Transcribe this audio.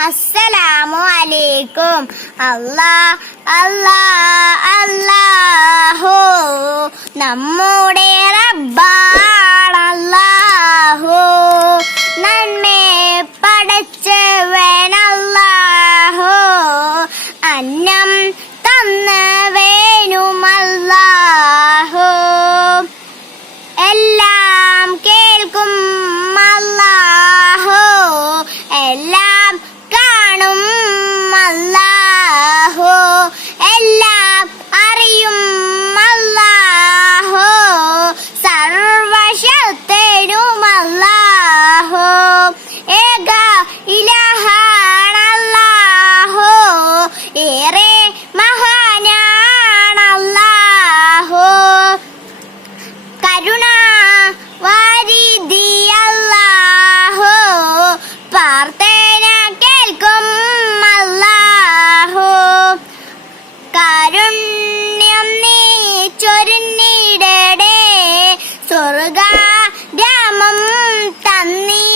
അസ്സലാമു അലൈക്കും. അല്ലാഹു നമ്മുടെ റബ്ബാണല്ലാഹു. നന്മേ പടച്ചവനല്ലാഹു. അന്നം തന്നവേനുമല്ലാഹു. എല്ലാം കേൾക്കും അല്ലാഹു. എല്ലാം കാണും അല്ലാഹു. എല്ലാം അറിയും അല്ലാഹു. സർവശക്തനും അല്ലാഹു. ഏക ഇലാഹാണല്ലാഹു. ഏറെ മഹാനാണല്ലാഹു. കരുണാവാരിധി അല്ലാഹു. പ്രാർത്ഥന കേൾക്കും അല്ലാഹു. കാരുണ്യം നീ ചൊരിഞ്ഞിടടേ. സ്വർഗരാമം തന്നി